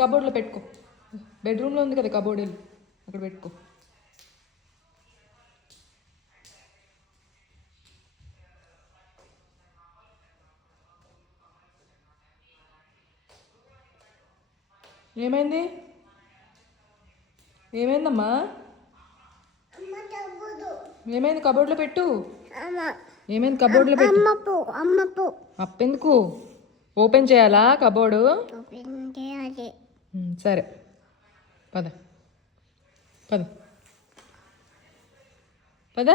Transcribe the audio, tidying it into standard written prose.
కబోర్డ్లో పెట్టుకో. బెడ్రూమ్లో ఉంది కదా కబోర్డ్, అక్కడ పెట్టుకో. ఏమైంది? ఏమైందమ్మా? ఏమైంది? కబోర్డ్లో పెట్టు. ఏమైంది? కబోర్డ్లో పెట్టు. అప్పెందుకు? ఓపెన్ చేయాలా కబోర్డు? సరే, పద పద పద.